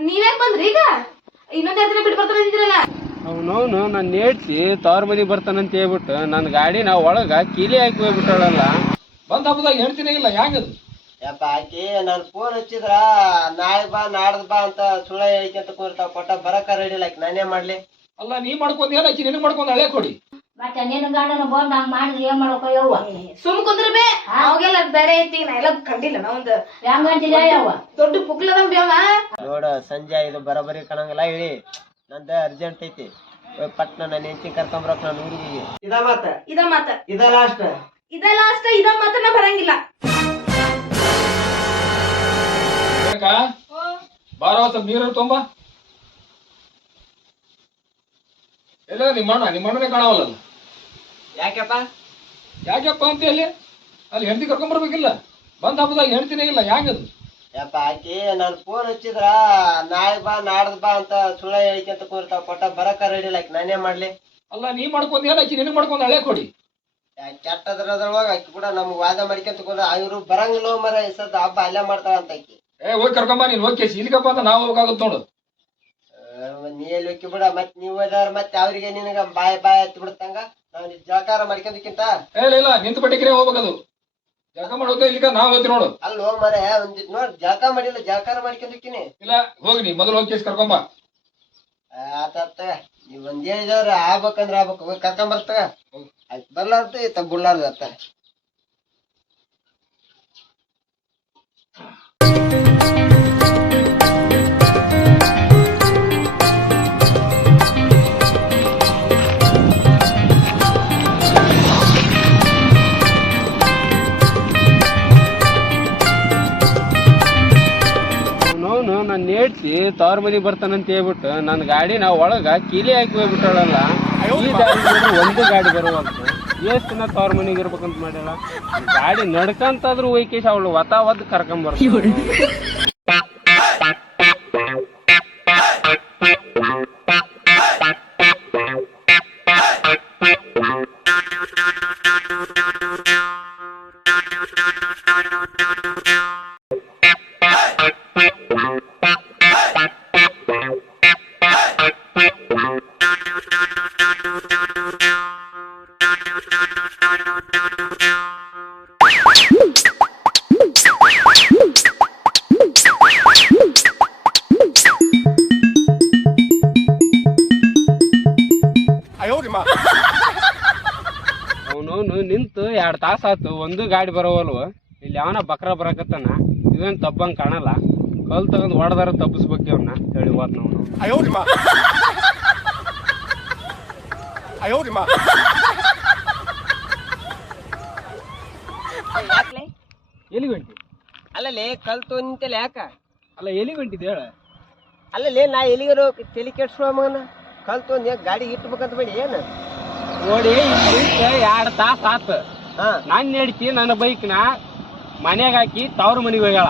ನೀವ್ಯಾಕ್ ಬಂದ್ರಿ ಈಗ? ಇನ್ನೊಂದ್ ಎರಡು ದಿನ ಬಿಟ್ಟು ಬರ್ತಾನೆ ಅಂದಿರಲ್ಲ ಅವನವನು ನನ್ನ ಹೇಳ್ತಿ ತವ್ರ ಮನೆಗೆ ಬರ್ತಾನಂತ ಹೇಳ್ಬಿಟ್ಟು ನನ್ನ ಗಾಡಿನ ಒಳಗ ಕೀಲಿ ಹಾಕಿ ಹೋಗ್ಬಿಟ್ಟಾಳಲ್ಲ. ಬಂದ ಹಬ್ಬದಾಗ ಹೇಳ್ತೀನಿ ಇಲ್ಲ ಹೆಂಗದು ಯಪ್ಪ ಆಕಿ ನನ್ ಫೋನ್ ಹಚ್ಚಿದ್ರ ನಾಳೆ ಬಾ ನಾಡ್ದು ಬಾ ಅಂತ ಸುಳ್ಳ ಹೇಳಿಕೆಂತ ಕೂರ್ತಾವ ಕೊಟ್ಟ ಬರಕ ರೆಡಿ ಇಲ್ಲ ಆಕಿ ನಾನೇ ಮಾಡ್ಲಿ. ಅಲ್ಲ ನೀ ಮಾಡ್ಕೊಂಡ್ ಹೇಳಿ ನೀನು ನಿನಗ್ ಮಾಡ್ಕೊಂಡ್ ಹಳೆ ಕೊಡಿ. ಮತ್ತೆ ನಿನ್ನ ಗಂಡನ ಬಂದ್ ಹಂಗ್ ಮಾಡಿದ್ರೆ ಏನ್ ಮಾಡ್ಕೋ ಯವ್ವ? ಸುಮ್ ಕುಂದ್ರಬೇ ಅವಾಗೆಲ್ಲ ಬೇರೆ ಐತಿ ನಾ ಎಲ್ಲ ಕಂಡಿಲ್ಲ ನಾ ಒಂದು ಹೆಂಗಂತಿದ್ಯಾ ಯವ್ವ? ದೊಡ್ಡ ಪುಕ್ಲದ ಬ್ಯಾವ ನೋಡ ಸಂಜೆ ಇದು ಬರಬರಿ ಕಾಣಂಗಿಲ್ಲ ಹೇಳಿ ನಂದ ಅರ್ಜೆಂಟ್ ಐತಿ. ಪಟ್ನ ನನ್ನ ಹೆಂಡತಿ ಕರ್ಕೊಂಬರಕ್ ನಾನು ಊರಿಗೆ. ಇದ ಮಾತ. ಇದ ಮಾತ. ಇದ ಲಾಸ್ಟ್ ಇದ ಲಾಸ್ಟ್ ಇದ ಮಾತ ನಾ ಬರಂಗಿಲ್ಲ. ಬಾರೋ ಸ್ವಲ್ಪ ನೀರು ತೊಂಬ. ಎಲ್ಲ ನಿಮ್ಮ ಅಣ್ಣ ನಿಮ್ಮ ಅಣ್ಣನೇ ಕಾಣವಲ್ಲ ಯಾಕೆಪ್ಪ? ಯಾಕಪ್ಪ ಅಂತ ಹೇಳಿ ಅಲ್ಲಿ ಹೆಂಡತಿ ಕರ್ಕೊಂಡ್ಬರ್ಬೇಕಿಲ್ಲ ಬಂದ ಹಬ್ಬದಾಗ ಹೇಳ್ತೀನಿ ಇಲ್ಲ. ಹೆಂಗದು ಯಪ್ಪ ಆಕಿ ನಾನು ಫೋನ್ ಹಚ್ಚಿದ್ರ ನಾಳೆ ಬಾ ನಾಡ್ದ ಬಾ ಅಂತ ಸುಳ್ಳ ಹೇಳಿಕೆಂತ ಕೂರ್ತಾವ. ಕೊಟ್ಟ ಬರಕ ರೆಡಿ ಇಲ್ಲ ಆಕಿ. ನಾನೇ ಮಾಡ್ಲಿ. ಅಲ್ಲ ನೀ ಮಾಡ್ಕೊಂಡ್ ಏನ ಆಕಿ? ನಿನಗ್ ಮಾಡ್ಕೊಂಡ್ ಹಳೆ ಕೊಡಿ. ಕೆಟ್ಟದ್ರದ್ರೊಳಗ ಆಕಿ ಕೂಡ ನಮ್ಗೆ ವಾದ ಮಾಡ್ಕೊಂತ ಕೂರ ಇವ್ರು ಬರಂಗಿಲ್ಲ ಮರ ಸದ್ ಹಬ್ಬ ಅಲ್ಲೇ ಮಾಡ್ತಾರ ಅಂತ ಆಕಿ. ಏ ಹೋಗಿ ಕರ್ಕೊಂಬ ನೀನ್. ಹೋಗಿ ಇಲ್ಲಿಗಪ್ಪ ಅಂತ ನಾವು ಹೋಗ್ಬೇಕಾಗುತ್ತೆ ನೋಡು. ನೀ ಎಲ್ಲಿ ಹೋಗಿ ಬಿಡ. ಮತ್ ನೀವ್ ಹೋದಾರ ಮತ್ತೆ ಅವ್ರಿಗೆ ನಿನಗ ಬಾಯ್ ಬಾಯ್ ಹತ್ತಿ ಬಿಡ್ತಂಗ ನಾವ್ ಜಳಕಾರ ಮಾಡ್ಕೊಂಡಕ್ಕಿಂತ ಏ ಇಲ್ಲ ಇಲ್ಲ ನಿಂತ ಪಟ್ಟಿಕ್ರೆ ಹೋಗ್ಬೇಕದು. ಜಳಕ ಮಾಡೋಕೆ ಇಲ್ಲಿಗ ನಾವ್ ಹೋಗ್ತೀವಿ ನೋಡು. ಅಲ್ಲಿ ಹೋಗ್ ಮರ ಒಂದ್ ನೋಡ್ ಜಳಕ ಮಾಡಿಲ್ಲ ಜಳಕಾರ ಮಾಡ್ಕೊಂಡಕ್ಕಿನಿ ಇಲ್ಲ ಹೋಗಿ ನೀ ಮೊದಲು ಹೋಗಿ ಕೇಸ್ ಕರ್ಕೊಂಬ. ಆತ ನೀವ್ ಒಂದ್ ಹೇಳಿದವ್ರ ಆಗ್ಬೇಕಂದ್ರ ಆಗ್ಬೇಕು. ಹೋಗಿ ಕರ್ಕೊಂಡ್ ಬರ್ತಗ ಆಯ್ತು ಬರ್ಲಾರ್ದು ಬಿಡ್ಲಾರ್ದು ನೇಡ್ಸಿ ತವ್ರ ಮನೆಗೆ ಬರ್ತಾನಂತ ಹೇಳ್ಬಿಟ್ಟು ನನ್ನ ಗಾಡಿನ ಒಳಗೆ ಕೀಲಿ ಹಾಕಿ ಹೋಗ್ಬಿಟ್ಟಾಳಲ್ಲ. ಈ ದಾರಿ ಒಂದು ಗಾಡಿ ಬರುವಂತ. ಎಷ್ಟು ದಿನ ತವ್ರ ಮನೆಗೆ ಇರ್ಬೇಕಂತ ಮಾಡ್ಯಾಳ? ಗಾಡಿ ನಡ್ಕಂತಾದ್ರೂ ಒಯ್ಕೇಶ್ ಅವಳು ಒತ್ತ ಒದ್ದು ಕರ್ಕೊಂಬರ್ತ ಎರಡು ತಾಸು ಆತು ಒಂದು ಗಾಡಿ ಬರೋವಲ್ವ? ಇಲ್ಲಿ ಯಾವನ ಬಕ್ರ ಬರಕತ್ತಾನ? ಇವೇನ್ ತಬ್ಬಂಗ್ ಕಾಣಲ್ಲ. ಕಲ್ ತಗೊಂಡು ಹೊಡೆದಾರ ತಪ್ಪಿಸ್ಬೇಕು ಅವನ್ನ ಹೇಳಿ ಹೋದ್ ನಾವು ಎಲ್ಲಿಗೆ ಹೊಂಟಿ ಅಲ್ಲಲ್ಲಿ ಕಲ್ತು ನಿಂತಲ್ಲ ಯಾಕ? ಅಲ್ಲ ಎಲ್ಲಿಗೆ ಹೊಂಟಿದ್ದೆ ಹೇಳ? ಅಲ್ಲಲ್ಲಿ ನಾ ಎಲ್ಲಿಗಾರು ತಲೆ ಕೆಡ್ಸುವ ಮಗನ. ಕಲ್ತು ಒಂದ್ ಗಾಡಿ ಇಟ್ಬೇಕಂತ ಬೇಡಿ ಏನು? ನೋಡಿ ಎರಡು ತಾಸು ಆತು. ಹಾ. ನಾನ್ ನಡ್ತಿ ನನ್ನ ಬೈಕ್ನ ಮನೆಗೆ ಹಾಕಿ ತವ್ರ ಮನೆಗೆ ಹೋಗ್ಯಾಳ.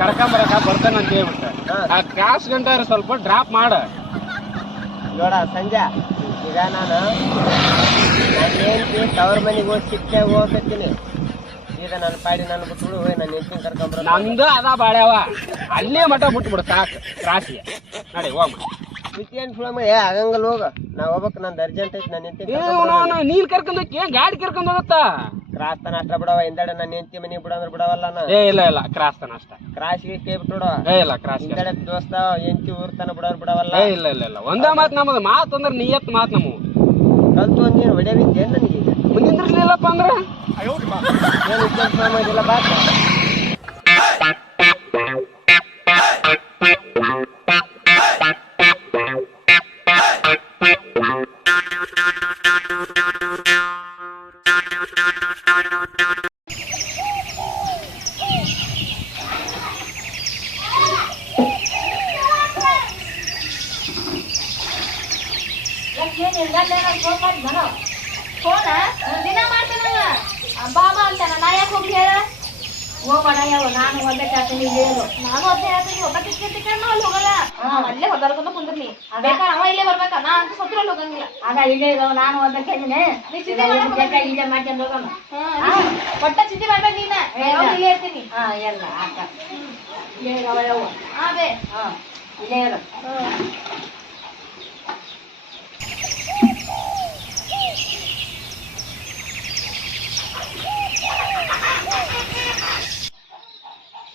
ಕರ್ಕೊಂಬರಕ ಬರ್ತಾನ ಅಂತ ಹೇಳ್ಬಿಟ್ಟು. ಆ ಕ್ರಾಸ್ ಗಂಟ ಸ್ವಲ್ಪ ಡ್ರಾಪ್ ಮಾಡ. ನೋಡ ಸಂಜೆ ಈಗ ನಾನು ನನ್ನ ಹೆಂಡತಿ ತವ್ರ ಮನೆಗೆ ಹೋಗಿ ಸಿಕ್ಕೇ ಹೋಗ್ತೀನಿ ಈಗ ನನ್ನ ಪಾಡಿ ನನ್ನ ಬಿಟ್ಟು ಹೋಗಿ ನನ್ನ ಹೆಂಡತಿನ ಕರ್ಕೊಂಬರ ನಂದು ಅದ ಬಾಳ್ಯಾವ. ಅಲ್ಲೇ ಮಠ ಬಿಟ್ಬಿಡು ಸಾಕು ಕ್ರಾಸಿಗೆ ನಡಿ ಏನ್ ಸುಳಮ್ಮ ಏ ಆಗಂಗಲ್ಲ ಹೋಗ. ನಾ ಹೋಗ್ಬೇಕು ನಂದು ಅರ್ಜೆಂಟ್ ಐತಿ ನನ್ನ ಹೆಂಡತಿ ನೀನ್ ಕರ್ಕೊಂಡ್ ಹೋಗಿ ಗಾಡಿ ಕರ್ಕೊಂಡ್ ಹೋಗತ್ತಾ? ಕ್ರಾಸ್ ತನ ಅಷ್ಟ ಬಿಡವ ಹಿಂದಡೆ ನನ್ನ ಹೆಂಡತಿ ಮನೆಗೆ ಬಿಡಂದ್ರ ಬಿಡವಲ್ಲ ನಾ ಏ ಇಲ್ಲ ಇಲ್ಲ ಕ್ರಾಸ್ತನ ಅಷ್ಟ. ಕ್ರಾಸ್ಗೆ ಕೈ ಬಿಟ್ಟು ಏ ಇಲ್ಲ ಕ್ರಾಸ್ ಹಿಂದಡೆ ದೋಸ್ತ ಹೆಂಡತಿ ಊರ್ ತನ ಬಿಡೋರ್ ಬಿಡವಲ್ಲ. ಏ ಇಲ್ಲ ಇಲ್ಲ ಇಲ್ಲ. ಒಂದ ಮಾತ್ ನಮ್ಮದು ಮಾತ್ ಅಂದ್ರ ನಿಯತ್ ಮಾತ್ ನಮ್ಮ ಕಲ್ತು ಒಂದ್ ನೀನು ಹೊಡೆಯವಿದ್ದೆ ನನಗೆ ಈಗ ಮುಂದಿಂದ್ರಲಿಲ್ಲಪ್ಪ ಅಂದ್ರ? ಏನು ಉದ್ಯೋಗ ಮಾಡೋದಿಲ್ಲ ಬಾತ ಹೋಗೋಣ ಯವ್ವ ನಾನು ಒಂದೇ ನಾನು ಅದೇ ಹೇಳ್ತೀನಿ ಅಲ್ಲಿ ಹೋಗಲ್ಲ. ಅಲ್ಲೇ ಹೊದಾಡ್ಕೊಂಡು ಕುಂದಿರ್ಲಿ. ಬೇಕಾ ಅವ ಇಲ್ಲೇ ಬರ್ಬೇಕಾ? ನಾ ಅಂತ ಸತ್ರಲ್ಲಿ ಹೋಗಂಗಿಲ್ಲ. ಆಗ ಇಲ್ಲೇ ನಾನು ಒಂದೇ ಕಾಸಿನೇ ನೀ ಚಿಂತೆ ಮಾಡಕ್ ಬೇಕಾ ಇಲ್ಲೇ ಮಾಡ್ಕೊಂಡು ಹೋಗೋಣ ಒಟ್ಟ ಚಿಂತೆ ಮಾಡ್ಬೇಡ ನೀನ. ಯಾವಾಗ ಇಲ್ಲೇ. ಇರ್ತೀನಿ. ಹಾ ಎಲ್ಲ ಆತ. ಹೇಗವ ಯವ್ವ ಹಾ ಬೇ. ಹಾ ಇಲ್ಲೇ ಇರು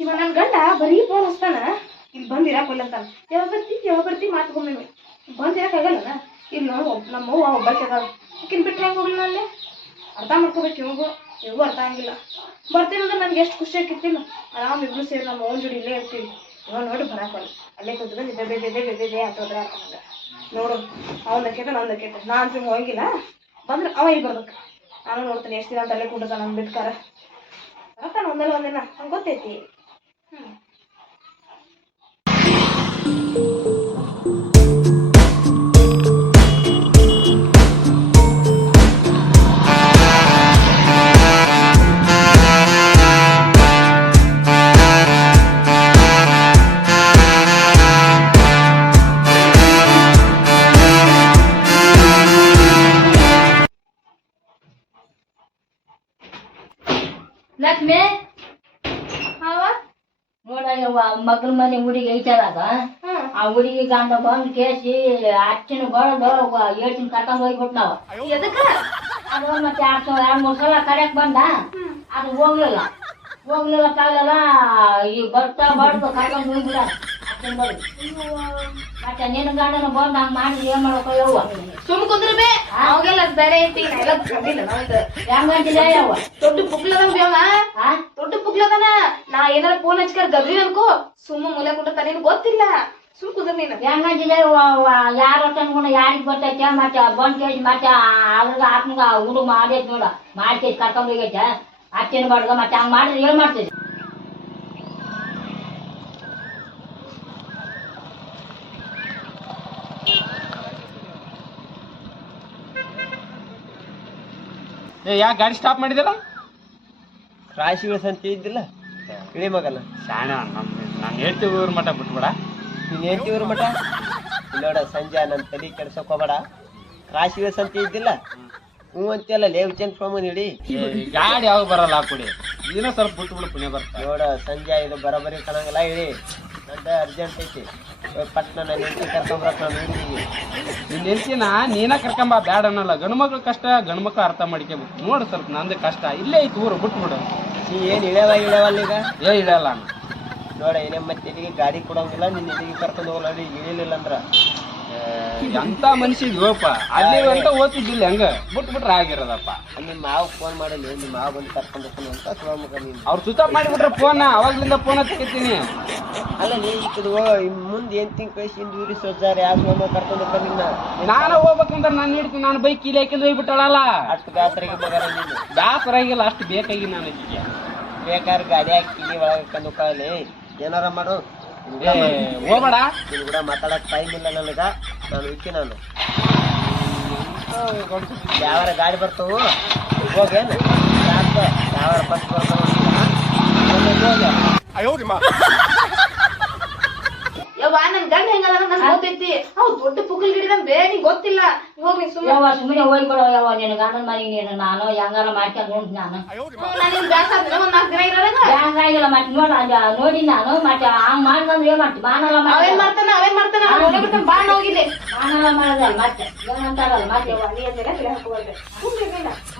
ಇವ ನನ್ನ ಗಂಡ ಬರೀ ಫೋನ್ ಹಚ್ತಾನ. ಇಲ್ಲಿ ಬಂದಿರಾಕ ಇರಾಕ್ ಅಂತಾನ ಯಾವಾಗ ಬರ್ತಿ? ಯಾವಾಗ ಬರ್ತಿ? ಮಾತ್ಕೊಮ್ಮೆ ಬಂದಿರಕ್ಕಾಗಲ್ಲ ಇಲ್ಲಿ ನೋಡು, ಒಬ್- ನಮ್ಮ ಅವ್ವ ಒಬ್ಬಾಕೆ ಅದಾಳ. ಆಕಿನ್ ಬಿಟ್ರೆ ಹೆಂಗ್ ಹೋಗ್ಲಿ ಅಲ್ಲೇ? ಅರ್ಥ ಮಾಡ್ಕೋಬೇಕು ಇವಾಗೂ. ಇವಾಗೂ ಅರ್ಥ ಆಗಿಲ್ಲ. ಬರ್ತೀನಿ ಅಂದ್ರೆ ನನ್ಗೆ ಎಷ್ಟು ಖುಷಿ ಆಕಿತ್ತಿಲ್ಲ ಆರಾಮ್ ಇಬ್ರು ಸೇರಿ ನಮ್ಮ ಅವ್ನ ಜೋಡಿ ಇಲ್ಲೇ ಇರ್ತೀವಿ. ಇವಾಗ ನೋಡಿ ಬರಾಕಲ್ಲ ಅಲ್ಲೇ ಕುತ್ಕೊಂಡು ಬೇಬೆ ಬೇಬೆ ಬೇಬೆ ಬೇ ಆತೋದ್ರ ನೋಡು, ಅವನ ಕೇಟ ನಂದ ಕೇಟ ನಾ ಅಂತ ಹೋಗಿಲ್ಲ. ಬಂದ್ರೆ ಅವ ಈಗ ಬರ್ಬೇಕು. ನಾನು ನೋಡ್ತೀನಿ, ಎಷ್ಟು ದಿನ ಅಂತ ಅಲ್ಲೇ ಕುಂಡಿರ್ತಾನ ನನ್ ಬಿಟ್ಕಾರ ಬರ್ತಾನ ಒಂದಲ್ಲ ಒಂದಿನ? ನಂಗೆ ಗೊತ್ತೈತಿ. Hmm. ಮಗ್ಳ ಮನೆ ಹುಡುಗಿ ಐತಲಾಗ ಆ ಹುಡುಗಿ ಗಂಡ ಬಂದು ಕೇಸಿ ಅಚ್ಚಿನ ಬಡದು ಏಟಿನ ಕರ್ಕೊಂಡ್ ಹೋಗ್ಬಿಟ್ ನಾವು ಎದಕ್ಕ? ಅದು ಮತ್ತೆ ಆರ್ ಸಾವಿರ ಎರಡ್ ಮೂರ್ ಸಲ ಕಡೆಕ್ ಬಂದ. ಅದು ಹೋಗ್ಲಿಲ್ಲ. ಹೋಗ್ಲಿಲ್ಲ ಕಾಲಲ್ಲ ಈ ಬರ್ತಾ ಬಡ್ದು ಕರ್ಕೊಂಡ್ ಹೋಗ್ಬಿಡ ಅಚ್ಚಿನ ಬಡ್ದು ಮತ್ತೆ ನಿನ್ನ ಗಂಡನ ಬಂದ್ ಹಂಗ್ ಮಾಡಿ ಏನ್ ಮಾಡಕ್ಕ ಯವ್ವ? ಸುಮ್ ಕುಂದ್ರ ಬೇ ಅವಾಗೆಲ್ಲ ಬೇರೆ ಐತಿ ಎಲ್ಲ ಕಂಡಿಲ್ಲ ನಾವ್ ಯವ್ವ? ದೊಡ್ಡ ದೊಡ್ಡ ನಾ ಏನಾರ ಫೋನ್ ಹಚ್ಕರ್ ಗಬ್ರಿ ಅನ್ಕೋ ಸುಮ್ಮ ಮೂಲೆ ಕುಂಡಿರ್ತಾನ ನಿನ್ ಗೊತ್ತಿಲ್ಲ. ಸುಮ್ ಕುಂದ್ರ ನೀನು. ಹೆಂಗಂತಿಲ್ಲ ಯಾರ ಅನ್ಕೊಂಡ ಯಾರಿಗ್ ಬರ್ತೈತೆ ಮತ್ತೆ ಬಂದ್ ಕೇಳಿ ಮತ್ತೆ ಆತ್ಮಗ ಹುಡುಗ ಮಾಡೈತ್ ನೋಡ ಮಾಡ್ಕೇಸಿ ಕರ್ಕೊಂಡ್ ಹೋಗೈತೆ ಅಚ್ಚೇನು ಬಡ್ದ ಮತ್ತೆ ಹಂಗ್ ಮಾಡಿದ್ರೆ ಏನ್ ಮಾಡ್ತೈತಿ ಯಾಕೆ ಗಾಡಿ ಸ್ಟಾಪ್ ಮಾಡಿದಿಲ್ಲ ರಾಶಿ ಅಂತ ಇದ್ದಿಲ್ಲ. ಇಳಿ ಮಗನ. ಶಾಣ ನಮ್ಮ ನಾನು ಹೇಳ್ತೀವಿ ಊರ್ ಮಠ ಬಿಟ್ಬೇಡ. ನೀನು ಹೇಳ್ತೀವಿ ಮಟ ಮಠ? ನೋಡ ಸಂಜೆ ನನ್ನ ತಲೆ ಕೆಡ್ಸಕ್ ಹೋಗ್ಬೇಡ. ರಾಶಿ ಅಂತ ಇದ್ದಿಲ್ಲ. ಹ್ಞೂ ಅಂತೆಲ್ಲ ಲೇವ್ ಚಂದ್ ಸ್ವಾಮಿ ನೀಡಿ. ಏ, ಗಾಡಿ ಯಾವಾಗ ಬರಲ್ಲ ಹಾಕೊಡಿ ಏನೋ ಸ್ವಲ್ಪ ಬಿಟ್ಟು ಬಿಡು ಪುಣ್ಯ ಬರ್ತಾ. ನೋಡ ಸಂಜೆ ಇದು ಬರೋಬರಿ ಕಣಂಗಿಲ್ಲ ಇಳಿ. ಅರ್ಜೆಂಟ್ ಐತಿ. ಪಟ್ನ ಹೆಂಡತಿ ನಾನು ಹುಡುಗಿಗೆ ನಿನ್ನ ಹೆಂಡ್ತಿನ ನೀನ ಕರ್ಕೊಂಬ ಬ್ಯಾಡ ಅನ್ನಲ್ಲ. ಗಂಡು ಮಕ್ಳು ಕಷ್ಟ ಗಂಡು ಮಕ್ಳು ಅರ್ಥ ಮಾಡ್ಕೋಬೇಕು. ನೋಡು ಸ್ವಲ್ಪ ನಂದು ಕಷ್ಟ. ಇಲ್ಲೇ ಐತಿ ಊರು ಬಿಟ್ಟು ಬಿಟ್ಬಿಡು. ನೀ ಏನು ಇಳ್ಯಾವ ಇಳ್ಯಾವಲ್ಲ ಈಗ? ಏ ಇಳ್ಯಲ್ಲ ನೋಡ ಏನೇ ಮತ್ತೆ ಇಲ್ಲಿಗೆ ಗಾಡಿ ಕೊಡೋಂಗಿಲ್ಲ ನಿನ್ನ ಇಲ್ಲಿಗೆ ಕರ್ಕೊಂಡು ಹೋಗಲ್ಲ ಇಳಿಲಿಲ್ಲ ಅಂದ್ರ. ಎಂತ ಮನುಷ್ಯ ಇವಪ್ಪ ಅಲ್ಲಿ ಅಂತ ಓದ್ತಿದ್ದಿಲ್ಲ ಹಂಗ? ಬಿಟ್ಬಿಟ್ರೆ ಆಗಿರೋದಪ್ಪ ಅಲ್ಲಿ ಮಾವ್ ಫೋನ್ ಮಾಡಲ್ಲ ನಿಮ್ಮ ಮಾವ ಬಂದು ಕರ್ಕೊಂಡು ಹೋಗ್ತಾನೆ ಅಂತ ಶಿವಮೊಗ್ಗ ನೀನು. ಅವ್ರು ಸುತ್ತ ಮಾಡಿಬಿಟ್ರೆ ಫೋನ್ ಅವಾಗ್ಲಿಂದ ಫೋನ್ ಹತ್ತಿರ್ತೀನಿ ಅಲ್ಲ ನೀ ಇದು ಮುಂದೆ ಏನ್ ತಿಂಗ್ ಕಳಿಸಿ ಹಿಂದೆ ಊರಿ ಸೋಚಾರ ಯಾವ ಶಿವಮೊಗ್ಗ ಕರ್ಕೊಂಡು ಹೋಗ್ತಾನೆ ನಿನ್ನ ನಾನು ಹೋಗ್ಬೇಕಂದ್ರೆ ನಾನು ಹಿಡ್ತೀನಿ ನಾನು ಬೈಕ್ ಇಲ್ಲಿ ಹಾಕಿದ್ರೆ ಹೋಗ್ಬಿಟ್ಟಾಳಲ್ಲ. ಅಷ್ಟು ಬೇಸರಾಗಿ ಮಗರ ನೀನು. ಆಗಿಲ್ಲ ಅಷ್ಟು ಬೇಕಾಗಿ ನಾನು ಬೇಕಾದ್ರೆ ಗಾಡಿ ಹಾಕಿ ಒಳಗೆ ಕಂದು ಕಳಲಿ ಏನಾರ ಮಾಡು. ಏ ಹೋಗ್ಬೇಡ. ನಿನ್ ಕೂಡ ಮಾತಾಡಕ್ ಟೈಮ್ ಇಲ್ಲ ನನಗ. ನಾನು ಇಕ್ಕಿ ನಾನು. ಯಾವಾರ ಗಾಡಿ ಬರ್ತಾವು? ಹೋಗೇನು ಯಾವಾರ ಬಸ್ ಬರ್ತಾವ ಹೋಗ ಯವ್ವ ನನ್ ಗಂಡ ಹೆಂಗದ ನನ್ ಗೊತ್ತೈತಿ. ಅವ್ ದೊಡ್ಡ ಪುಕ್ಕಲ್ ಗಿಡಿದ ಬೇ ನಿಂಗ್ ಗೊತ್ತಿಲ್ಲ. ಹೋಗ್ ನೀ ಸುಮ್ಮನೆ ಯವ್ವ ಸುಮ್ಮನೆ ಹೋಗ್ಬಿಡವ ಯವ್ವ ನಿನ್ನ ಗಂಡನ ಮನೆಗೆ ನೀನು ನಾನು ಹೆಂಗಾರ ಮಾಡ್ಕೊಂಡು ಉಂಟು ನಾನು. ನಾನು ಬ್ಯಾಸ ಆದ್ರೆ ಒಂದ್ ನಾಲ್ಕು ದಿನ ಇರೋದಾಗ ಹೆಂಗಾಗಿಲ್ಲ ಮತ್ತೆ ನೋಡ ನೋಡಿ ನಾನು ಮತ್ತೆ ಹಂಗ್ ಮಾಡ್ದಂದ್ರೆ ಏನ್ ಮಾಡ್ತಿ? ಬಾನಲ್ಲ ಅವೇನ್ ಮಾಡ್ತಾನ ಅವೇನ್ ಮಾಡ್ತಾನ? ಅವ್ನ್ ನೋಡೇ ಬಿಡ್ತಾನ ಬಾ ಹೋಗಿದ್ದೆ. ಬಾನಲ್ಲ ಮಾಡದಲ್ಲ ಮತ್ತೆ? ಏನಂತಾರಲ್ಲ ಮತ್ತೆ?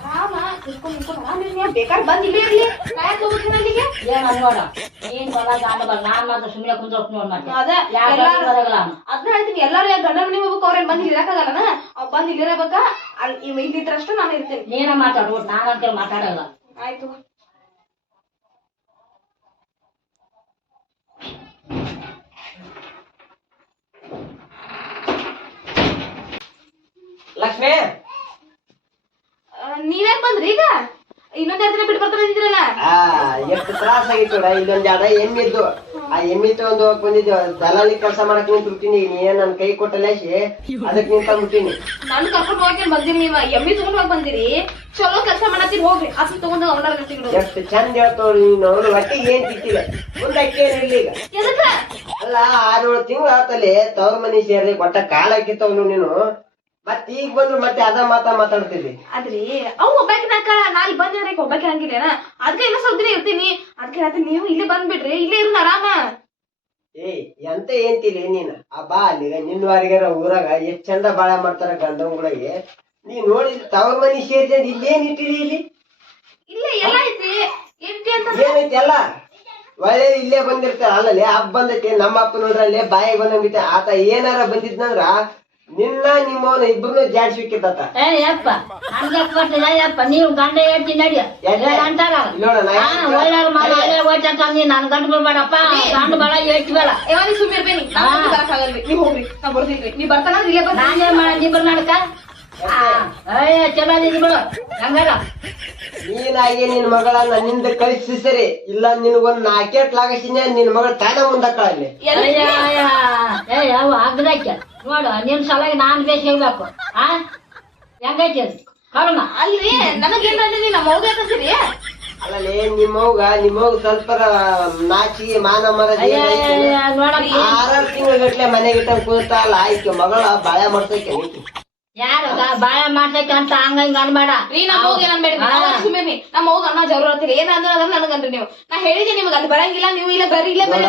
ಆರಾಮ ಕುತ್ಕೊಂಡ್ ನಿಂತ್ಕೊಂಡ್ ಆರಾಮ ಇರ್ಲಿ. ಬೇಕಾದ್ರೆ ಬಂದ್ ಇಲ್ಲಿ ಇರ್ಲಿ. ಕಾಯಕ್ ಹೋಗ್ಬಿಡ್ತೀನಿ ಅಲ್ಲಿಗೆ. ಏನ ನೋಡ ನೀನ್ ಗಂಡ ಮಾತ್ರ ಸುಮ್ಮನೆ ಕುಂದ್ರಕ್ ನೋಡ್ ಅದ ಅದ್ನ ಹೇಳ್ತೀನಿ ಎಲ್ಲಾರು ಗಂಡ ಮನೆ ಹೋಗ್ಬೇಕು ಅವ್ರೇನ್ ಬಂದ್ ಅವ್ ಬಂದ್ ಇಲ್ಲಿ ಇರಬೇಕ ಅಲ್ಲಿ ಇವ್ ಇಲ್ಲಿದ್ರಷ್ಟು ನಾನು ಇರ್ತೀನಿ. ನೀನ ಮಾತಾಡ್ಬಿಟ್ಟು ನಾನಂತ ಮಾತಾಡಲ್ಲ. ಆಯ್ತು. ಲಕ್ಷ್ಮೇ! ಆ, ನೀವ್ಯಾಕ್ ಬಂದ್ರಿ ಈಗ? ಇನ್ನೊಂದ್ ಎರಡು ದಿನ ಬಿಟ್ಟು ಬರ್ತಾನೆ ಎಷ್ಟು ತ್ರಾಸ ಆಗಿತ್ತು ಇಲ್ಲೊಂದ್ ಜಾಗ ಎಮ್ಮಿದ್ದು ಆ ಎಮ್ಮಿ ತಗೊಂಡು ಹೋಗ್ ಬಂದಿದ್ದೆ ದಲಾಲಿ ಕೆಲಸ ಮಾಡಕ್ ನಿಂತಿರ್ತೀನಿ ನೀ ಏನ್ ನನ್ ಕೈ ಕೊಟ್ಟಲೇಶಿ ಅದಕ್ ನಿಂತ ನಿಂತ್ಕೊಂಡ್ಬಿಟ್ಟಿನಿ ನನ್ ಕರ್ಕೊಂಡ್ ಹೋಗಿ ಬಂದಿರಿ ನೀವ ಎಮ್ಮಿ ತಗೊಂಡ್ ಹೋಗಿ ಬಂದಿರಿ. ಚಲೋ ಕೆಲಸ ಮಾಡತ್ತೀರಿ ಹೋಗ್ರಿ. ಅದನ್ನ ತಗೊಂಡು ಅವನ ಎಷ್ಟು ಚಂದ ಹೇಳ್ತವ್ರು ನೀನು ಅವ್ರು ಹೊಟ್ಟೆಗೆ ಏನ್ ತಿಕ್ಕಿಲ್ಲ ಮುಂದೆ ಅಕ್ಕಿ ಏನಿಲ್ಲ ಈಗ? ಎದಕ್ಕ? ಅಲ್ಲ ಆರೇಳು ತಿಂಗಳು ಆತಲ್ಲಿ ತವ್ರ ಮನಿ ಸೇರಿ ಕೊಟ್ಟ ಕಾಲ ಹಾಕಿತ್ತವ್ನು ನೀನು. ಮತ್ ಈಗ ಬಂದ್ರು ಮತ್ತೆ ಅದ ಮಾತಾ ಮಾತಾಡ್ತಿದ್ದಿ ಅದ್ರಿ ಅವ್ ಒಬ್ಬಾಕಿ ನಾಕ ಇಲ್ಲಿ ಬಂದಿದ್ರೆ ಒಬ್ಬಾಕಿ ಹಂಗಿಲ್ಲೇನ ಅದಕ್ಕೆ ಇನ್ನೂ ಸ್ವಲ್ಪ ದಿನ ಇರ್ತೀನಿ. ಅದಕ್ಕೆ ಹೇಳ್ತೀನಿ ನೀವು ಇಲ್ಲೇ ಬಂದ್ಬಿಡ್ರಿ ಇಲ್ಲೇ ಇರೋಣ ಆರಾಮ. ಏಯ್ ಎಂತ ಏಂತಿಲಿ ನೀನ್? ಅಬ್ಬಾ ಬಾ ಅಲ್ಲಿ ನಿನ್ನ ವಾರಿಗಾರ ಊರಾಗ ಎಷ್ಟ್ ಚಂದ ಬಾಳೆ ಮಾಡ್ತಾರ ಗಂಡಂಗಳಿಗೆ. ನೀ ನೋಡಿ ತವ್ರ ಮನಿ ಇಲ್ಲಿ ಇಲ್ಲೇನ್ ಇಟ್ಟಿರಿ ಇಲ್ಲಿ? ಇಲ್ಲ ಎಲ್ಲ ಐತಿ ಏನೈತಿ ಎಲ್ಲ? ಒಳ್ಳೆ ಇಲ್ಲೇ ಬಂದಿರ್ತಾರ ಅಲ್ಲಲ್ಲಿ ಹಬ್ಬ ಬಂದೈತಿ ನಮ್ಮ ಅಪ್ಪ ನೋಡ್ರಲ್ಲಿ ಬಾಯಿಗೆ ಬಂದಂಗೈತೆ ಆತ ಏನಾರ ಬಂದಿದ್ನಂದ್ರ ನಿನ್ನ ನಿಮ್ಮವನ ಇಬ್ರು ಜಾಡ್ಸ್ಬೇಕಿತ್ತ ಏ ಯಪ್ಪ ಯಪ್ಪ ನೀವು ಗಂಡ ಹೇಳ್ತೀನಿ ನಡಿ? ಅಂತಾರ? ನಾ ಮಾಡಿ ನೀ ನನ್ ಗಂಡ ಬರ್ಬೇಡಪ್ಪ ಗಂಡ ಬೇಡ. ಹೇಳ್ತಿ ಬೇಡ ಯಾವಾಗ ನೀ ನೀವು ಹೋಗ್ರಿ ನಾ ಬರ್ತಾನ ನಾನೇ ಮಾಡ ನಿಬ್ರು ನಡ್ಕ ನೀನಾಗಿ ನಿನ್ ಮಗಳನ್ನ ನನ್ನಿಂದ ಕಳಿಸಿ ಸರಿ ಇಲ್ಲ ನಿನಗೊಂದ್ ನಾಲ್ಕೇಟ್ ಲಾಗಿಸಿನ ನಿನ್ ಮಗಳ ತಾನ ಯಾವ ಆಗ್ದಕ್ಕೆ ನೋಡು ನಿನ್ ಸಲಾಗಿ ನಾನ್ ಬೇಸ್ ಆ? ಹೆಂಗೈತಿ ಕರ್ಮ. ಅಲ್ರಿ ನನಗೇನ್ ನಮ್ಮ ಮೌದ ಯಾಕಂತೀರಿ ಅಲ್ಲಲ್ಲಿ ನಿಮ್ಮವ್ಗ ನಿಮ್ಮವ್ಗ ಸ್ವಲ್ಪ ನಾಚಿಗೆ ಮಾನ ಮರದ ಆರಾರು ತಿಂಗಳ ಗಟ್ಲೆ ಮನೆಗಿಟ್ಟ ಕೂತಾಲ ಕೂತಾಳ. ಆಯ್ಕೆ ಮಗಳ ಬಾಳೆ ಮಾಡ್ಸಕ್ಕೆ ಯಾರು? ಬಾಳ ಮಾಡ್ಸಕ್ಕೆ ಅಂತ ಹಂಗ ಹಿಂಗ ಅನ್ಬೇಡ. ರೀ ನಮ್ಮ ಹೋಗಿ ಏನ್ ಸುಮ್ಮನೆ ನಮ್ಮ ಹೋಗ ಅನ್ನ ಜವ್ರ ಅಂತೀರಿ ಏನ್ ಅಂದ್ರ ಅದನ್ನ ನನಗನ್ರಿ ನೀವು. ನಾ ಹೇಳಿದೆ ನಿಮ್ಗೆ ಅಲ್ಲಿ ಬರಂಗಿಲ್ಲ ನೀವು ಇಲ್ಲ ಬರ್ರಿ ಇಲ್ಲ ಬರ್ರಿ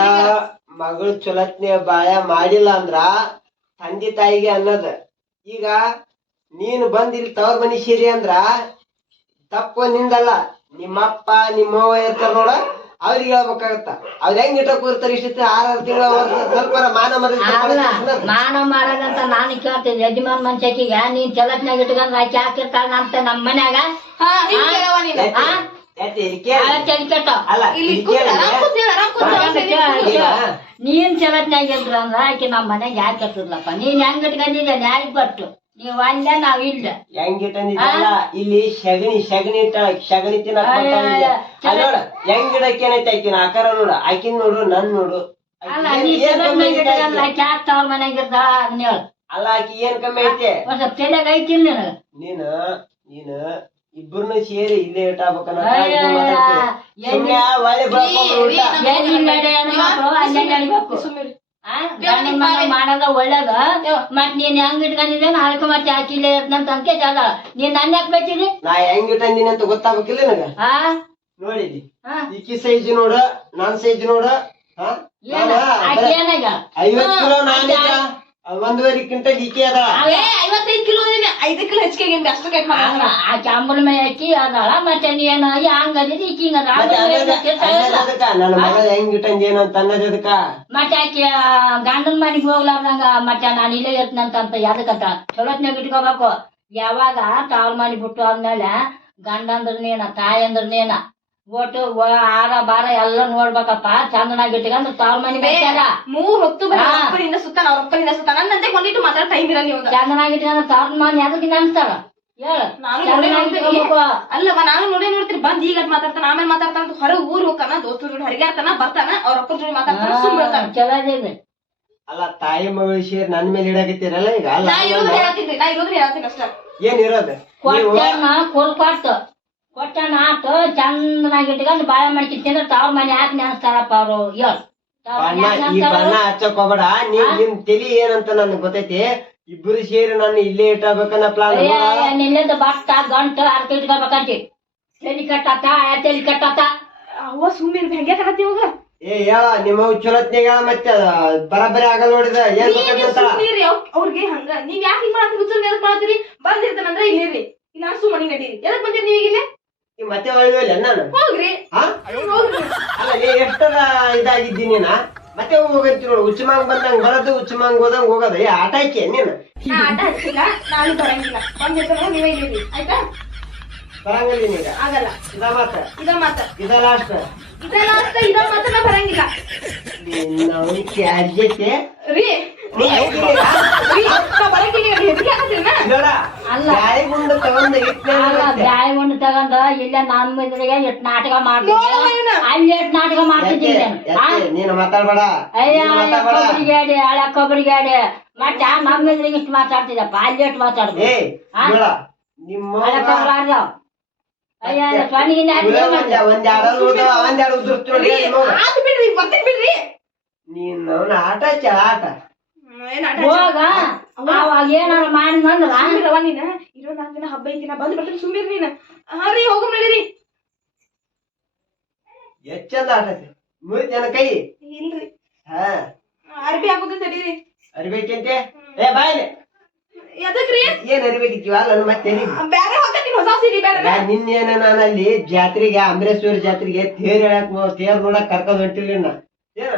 ಮಗಳು ಚೊಲತ್ನೆ ಬಾಳ ಮಾಡಿಲ್ಲ ಅಂದ್ರ ತಂದೆ ತಾಯಿಗೆ ಅನ್ನೋದ. ಈಗ ನೀನು ಬಂದ್ ಇಲ್ಲಿ ತವ್ರ ಮನಿ ಸೇರಿ ಅಂದ್ರ ತಪ್ಪು ನಿಂದಲ್ಲ. ನಿಮ್ಮಪ್ಪ ನಿಮ್ಮವ್ವ ಇರ್ತಾರ ನೋಡ. ಅವ್ರಿಗೆ ಹೇಳ್ಬೇಕಾಗತ್ತ. ಅವ್ರ ಹೆಂಗ್ ಇಟ್ಟ ಕೂರ್ತಾರ ಇಷ್ಟ ಆರಾರು ತಿಂಗಳ ವರ್ಷ ಸ್ವಲ್ಪ ಮಾನ ಮಾನ ಮಾರದಂತ ನಾನು ಕೇಳ್ತೀನಿ. ಯಜಮಾನ್ ಮನ್ಸಕಿಗ ನೀನ್ ಚಲತ್ನಾಗ ಇಟ್ಕೊಂಡ್ ಆಕೆ ಹಾಕಿರ್ತಾಳ ಅಂತ ನಮ್ ಮನ್ಯಾಗ? ನೀನು. ಚಲತ್ನಾಗ ಇದ್ರ ಅಂದ್ರ ಆಕಿ ನಮ್ ಮನ್ಯಾಗ ಯಾಕೆ ಇರ್ತದಲ್ಲಪ್ಪ ನೀನ್ ಹೆಂಗ್ ಇಟ್ಕೊಂಡಿದ್ದೆ ನ್ಯಾಯ ಬಟ್ಟು ನೀವ್ ಅಲ್ಲ ನಾವ್ ಇಲ್ಲ ಹೆಂಗ್ ಇಟ್ಟಂದಿದ್ದಲ್ಲ ಇಲ್ಲಿ ಸಗಣಿ ಸಗಣಿ ಇಟ್ಟ ಸಗಣಿ ತಿನ್ನಕ್ ನೋಡ ಹೆಂಗ್ ಏನೈತೆ ಆಕಿನ ಆಕಾರ ನೋಡು ಆಕಿನ್ ನೋಡು ನನ್ ನೋಡು ಅಲ್ಲ ನೀ ಐತೆ ಆಕಿ? ಅಲ್ಲ ಏನ್ ಕಮ್ಮಿ ಐತೆ ಒಂದ್ ಸ್ವಲ್ಪ ನೀನ ನೀನ ಇಬ್ಬರನ್ನು ಸೇರಿ ಇಲ್ಲೇ ಒಳ್ಳೆ ಮಾಡೋದ ಒಳ್ಳೇದ? ಮತ್ ನೀನ್ ಹೆಂಗ್ ಇಟ್ಕೊಂಡಿದ್ದೆ ನಾಲ್ಕು ಮತ್ತೆ ಹಾಕಿಲ್ಲ ಅಂತ ಅಂಕೆ ಅದ. ನೀನ್ ನನ್ನ ಯಾಕೆ ಬೇಕಿದಿ? ನಾ ಹೆಂಗ್ ಇಟ್ಟಂದಿನಿ ಅಂತ ಗೊತ್ತಾಗ್ಬೇಕಿಲ್ಲ ನನಗ? ಆ? ನೋಡಿದಿ? ಈಕಿ ಸೈಜ್ ನೋಡ ನನ್ ಸೈಜ್ ನೋಡ ಹಾ? ಐವತ್ ಕಿಲೋ ನಾನೀಗ ಒಂದೂವರೆ ಕ್ವಿಂಟಲ್ ಈಕೆ ಅದ ಏ ಐವತ್ತೈದು ಕಿಲೋ ಇದೀನಿ ಐದು ಕಿಲೋ ಹೆಚ್ಚಿಗೆ ಅಷ್ಟು ಕೈ ಅಲ್ಲ ಆಕಿ ಅಂಬಲ ಮೈ ಅಕ್ಕಿ ಅದಾಳ ಮತ್ತೆ ನೀನು ಹಂಗ ಅದಿದಿ ಈಕಿ ಹಿಂಗ ನನ್ನ ಮಗ ಹೆಂಗ್ ಅಂತ ಅನ್ನೋದಕ್ಕ ಮತ್ತೆ ಆಕಿ ಗಂಡನ ಗಂಡನ್ ಮನೆಗೆ ಹೋಗ್ಲಾರ್ದಂಗ ಮತ್ತೆ ನಾನು ಇಲ್ಲೇ ಇರ್ತಂತ ಯಾದಕ್ಕಂತ ಚಲೋತ್ನಾಗ ಇಟ್ಕೋಬೇಕು. ಯಾವಾಗ ತಾವ್ರ ಮನೆ ಬಿಟ್ಟು ಆದ್ಮೇಲೆ ಗಂಡ ಅಂದ್ರ ನೀನ ತಾಯಿ ಅಂದ್ರ ನೀನ ಒಟ್ಟು ಆರ ಬಾರ ಎಲ್ಲ ನೋಡ್ಬೇಕಪ್ಪ. ಚಂದನಾಗಿ ಇಟ್ಕೊಂಡ್ ತಾವ್ ಮನಿ ಬೇಕಾರ ಮೂರ್ ಹೊತ್ತು. ಒಬ್ಬರಿಂದ ಸುತ್ತಾನ ಒಬ್ಬರಿಂದ ಸುತ್ತಾನ. ನನ್ನಂತೆ ಕೊಂಡಿಟ್ಟು ಮಾತಾಡ ಟೈಮ್ ಇರಲ್ಲ ನೀವು ಚಂದನಾಗಿ ಇಟ್ಕೊಂಡ್ ಮನಿ ಮನೆ ಅದಕ್ಕೆ ಅನ್ಸ್ತಾರ ಹೇಳು. ನಾನು ನೋಡೇ ಚಂದನಾಗಿ ಅಲ್ಲವ ನಾನು ನೋಡೇ ನೋಡ್ತೀನಿ. ಬಂದ್ ಈಗ ಮಾತಾಡ್ತಾನ ಆಮೇಲೆ ಮಾತಾಡ್ತಾನ ಹೊರ ಹೊರಗೆ ಊರ್ ಹೋಗ್ತಾನ ದೋಸ್ತರು ಜೋಡಿ ಹರಿಗಾಡ್ತಾನ ಬರ್ತಾನ ಅವ್ರ ಅಪ್ಪನ ಜೋಡಿ ಮಾತಾಡ್ತಾನ ಸುಮ್ ಬಿಡ್ತಾನ ಅಲ್ಲ ತಾಯಿ ಮಗಳು ಸೇರಿ ನನ್ ಮೇಲೆ ಇಡಕತ್ತೀರಲ್ಲ ಈಗ? ಅಲ್ಲ ನಾ ಇರೋದ್ರ ಹೇಳ್ತೀನಿ ಅಷ್ಟ. ಏನ್ ಇರೋದು? ಕೊಟ್ಟಣ್ಣ ಕೊಲ್ ಕೊಟ್ಟು ಕೊಟ್ಟಣ್ಣ ಆತು ಚಂದನಾಗಿ ಇಟ್ಕೊಂಡು ಬಾಳೆ ಮಾಡ್ಕಿ ಅಂದ್ರೆ ತಾವ್ರ ಮನೆ ಯಾಕೆ ನೆನೆಸ್ತಾರಪ್ಪ ಅವರು? ಹೇಳು ಬಣ್ಣ ಈ ಬಣ್ಣ? ಹಚ್ಚಕ್ ಹೋಗ್ಬೇಡ ನೀವ್ ನಿಮ್ ತಲಿ ಏನಂತ ನನ್ಗೆ ಗೊತ್ತೈತಿ? ಇಬ್ರು ಸೇರಿ ನಾನು ಇಲ್ಲೇ ಇಟ್ಟಬೇಕನ್ನ ಪ್ಲಾನ್ ನಿನ್ನಿಂದ ಬಟ್ಟ ಗಂಟು ಅರ್ಕ ಇಟ್ಕೋಬೇಕಂತಿ. ತಲಿ ಕಟ್ಟತ ಆ ತಲಿ ಕಟ್ಟತ ಅವ ಸುಮ್ಮನೆ ಹೆಂಗೆ ಕಡತಿ ಇವಾಗ? ಏ ಯಾ ನಿಮ್ಮ ಚೊಲತ್ನಾಗ ಮತ್ತೆ ಬರಬರಿ ಆಗಲ್ಲ ನೋಡಿದ. ಏನ್ ಅವ್ರಿಗೆ ಹಂಗ. ನೀವ್ ಯಾಕೆ ಹಿಂಗ್ ಮಾಡ್ತೀರಿ? ಬಂದಿರ್ತಾನಂದ್ರ ಇಲ್ಲಿರಿ. ಇಲ್ಲ ಸುಮ್ಮನೆ ನಡೀರಿ. ಎದಕ್ ಬಂದಿರಿ ನೀವು ಮತ್ತೆ ಒಳ್ಳೆ ನಾನು? ಹೋಗ್ರಿ. ಹಾ ಹೋಗ್ರಿ ಅಲ್ಲ ನೀ ಎಷ್ಟರ ಇದಾಗಿದ್ದೀನಿ ನೀನ ಮತ್ತೆ ಹೋಗಂತಿ ನೋಡು ಉಚ್ಚಮಾಂಗ್ ಬಂದಂಗ್ ಬರೋದು ಉಚ್ಚಮಾಂಗ್ ಹೋದಂಗ್ ಹೋಗೋದು ಏ ಆಟ ಹಾಕಿ ನೀನು? ನಾ ಆಟ ಹಚ್ಚಿಲ್ಲ ನಾನು ಬರಂಗಿಲ್ಲ. ಬಂದಿರ್ತಾನ ನೀವೇ ಇಲ್ಲಿರಿ ಆಯ್ತಾ? ಬರಂಗಿಲ್ಲ ನೀನೀಗ ಆಗಲ್ಲ. ಇದ ಮಾತ ಇದ ಮಾತ ಇದ ಲಾಸ್ಟ್ ಇದ ಲಾಸ್ಟ್ ಇದ ಮಾತ ನಾ ಬರಂಗಿಲ್ಲ. ನಾವು ಅಜ್ಜೈತೆ ರೀ ರೀ ಬ್ಯಾಯಿ ಉಂಡು ತಗೊಂಡ ಇಲ್ಲ ಎದುರಿಗೆ ಎಷ್ಟ್ ನಾಟಕ ನೋಡವ್ವ ಅಲ್ಲಿ ಎಷ್ಟ್ ನಾಟಕ ಮಾಡ್ತಿದ್ದೀನಿ ಆ? ನೀನು ಮಾತಾಡ್ಬೇಡ ಅಯ್ಯ ನೀನು ಹಳೆ ಕೊಬ್ಬರಿಗೆ ಆಡಿ ಮತ್ತೆ ನಮ್ಮ ಎದುರಿಗೆ ಇಷ್ಟು ಮಾತಾಡ್ತಿದ್ದಪ್ಪ ಅಲ್ಲಿ ಎಷ್ಟು ಮಾತಾಡ್ದು ನಿಮ್ಮ ಅಯ್ಯ ಸ್ವಾಮಿ ಒಂದ್ ಒಂದ್ ಎರಡು ಉಳ್ದವ ಒಂದ್ ಎರಡು ಉದುರ್ತು ನೋಡಿ ರೀ, ನಿಮ್ಮ ಅವ್ವ. ಆತ್ ಬಿಡ್ರಿ ಬರ್ತೀನಿ ಬಿಡ್ರಿ ನೀನ್ ಆಟ ಚಲ ಆಟ ಹ್ಮ್, ಏನ್ ಆಟ ಹೋಗ. ಅವಾಗ ಏನಾರ ನೀನ. ಇರೋ ನಾಲ್ಕು ದಿನ ಹಬ್ಬ ಐತಿ ನಾ ಬಂದ್ ಬರ್ತೀನಿ ಸುಮ್ಮಿರ್ ನೀನ. ಹಾ ರೀ ಹೋಗು ನಡೀರಿ ಮುರಿತೇನ ಕೈ? ಇಲ್ರಿ. ಹಾ. ಅರ್ಬಿ ಹಾಕೋದು ತಡೀರಿ. ಅರಿಬೇಕಂತೆ ಏ ಬಾಯ್ಲೆ ಎದಕ್ರಿ? ಏನ್ ಅರಿಬೇಕಿತ್ತೀವ ಅಲ್ಲ ಮತ್ತೆ ಹೋಗತ್ತೀನಿ ಹೊಸ ಸೀರೆ ಬೇಡ ಯಾ, ನಿನ್ನೇನ ನಾನು ಅಲ್ಲಿ ಜಾತ್ರೆಗೆ ಅಮರೇಶ್ವರ ಜಾತ್ರೆಗೆ ತೇರ್ ಹೇಳಕ್ ತೇರ್ ನೋಡಕ್ ಕರ್ಕೊಂಡ್ ಹೊಂಟಿಲ್ಲ ನಾ ಏನ?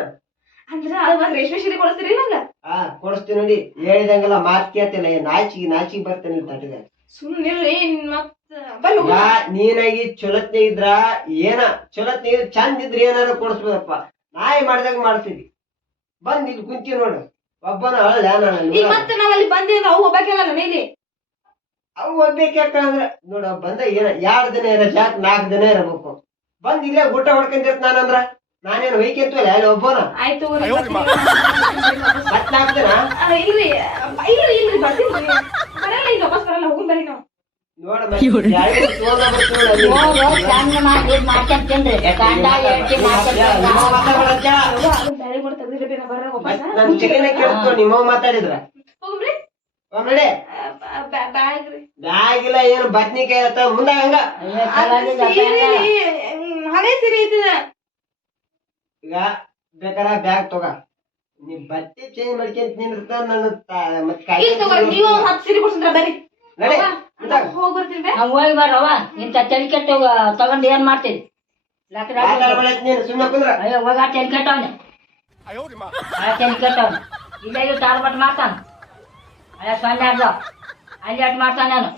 ಅಂದ್ರ ಅದ ರೇಷ್ಮೆ ಸೀರೆ ಕೊಡಿಸ್ತೀರಿ ನಂಗ ಹಾ ಕೊಡಿಸ್ತೀನಿ ನೋಡಿ. ಹೇಳಿದಂಗೆಲ್ಲ ಮಾತ್ ಕೇಳ್ತಿಲ್ಲ ಏ ನಾಚಿಗೆ ನಾಚಿಗೆ ಬರ್ತೇನೆ ತಟಗ ನಿನ್ ಮತ್ತ ನೀನಾಗಿ ಚೊಲತ್ನೆ ಇದ್ರ ಏನ ಚೊಲತ್ನೆ ಇದ್ರ ಚಂದ ಇದ್ರ ಏನಾರ ಕೊಡಿಸ್ಬೋದಪ್ಪ. ನಾಯಿ ಮಾಡ್ದಾಗ ಮಾಡ್ತೀವಿ. ಬಂದ್ ಇಲ್ಲಿ ಕುಂತಿ ನೋಡು. ಒಬ್ಬನ ಅಳದ ಈಗ ಮತ್ತೆ ನಾವಲ್ಲಿ ಅಲ್ಲಿ ಬಂದಿಲ್ಲ ಅವು ಒಬ್ಬಾಕಿಲ್ಲ ಮೇಲೆ ಅವು ಒಬ್ಬೇಕಂದ್ರ ನೋಡ ಬಂದ ಏನ ಎರಡ್ ದಿನ ಇರಕ್ ನಾಲ್ಕು ದಿನ ಇರಬೇಕು. ಬಂದ್ ಇಲ್ಲೇ ಊಟ ಹೊಡ್ಕೊಂಡಿರ್ತ ನಾನಂದ್ರ. ನಾನೇನು ಅಲ್ಲಿ ಒಬ್ಬನ ಆಯ್ತು ಇಲ್ರಿ ಬರ್ತೀನಿ ಬರಲ್ಲ ಈಗ ವಾಪಸ್ ಬರಲ್ಲ ಬರ್ರಿ ನಾವು ನಿಮ್ಮ ನಿಮ್ಮ ಮಾತಾಡಿದ್ರ ಬ್ಯಾಗ್ ಏನು ಬದ್ನಿಕಾಯಿ ಮುಂದ ಹಂಗ ಹಳೆ ಸೀರೆ ಐತಿದ ಈಗ ಬೇಕಾರ ಬ್ಯಾಗ್ ತಗ. ನೀ ಬಟ್ಟೆ ಚೇಂಜ್ ಮಾಡ್ಕೊಂತ ನಿಂದಿರ್ತ ನನ್ನ ಮತ್ತೆ ಮತ್ತ್ ಕಾಯಿ ಇಲ್ಲಿ ತಗೋರಿ ನೀವು ಒಂದ್ ಹತ್ತು ಸೀರೆ ಕೊಡ್ಸಿದ್ರ ಬರ್ರಿ. ನಡಿ ಅವ್ವ, ಮುಂದಾಗ. ಹೋಗ್ ಬರ್ತೀನಿ ಬೇ. ನಾವ್ ಹೋಗಿ ಬರವ ಇಂಥ ತಲೆ ಕೆಟ್ಟ ತಗೊಂಡ್ ಏನ್ ಮಾಡ್ತೀನಿ ಲಕ್ಕ ಇಲ್ಲ ಮಾತಾಡ್ಬೇಡ ನೀನು ಸುಮ್ಮನೆ ಕುಂದ್ರ. ಅಯ್ಯೋ ಹೋಗ ತಲೆ ಕೆಟ್ಟವನೆ ತಲೆ ಕೆಟ್ಟವನೆ ಇಲ್ಲೇ ತಾಳ್ಬಟ್ ಮಾಡ್ತಾನ. ಅಯ್ಯ ಸೊನ್ನೆ ಅರ್ಧ ಅಲ್ಲಿ ಅಟ್ ಮಾಡ್ತಾನೆ ನಾನು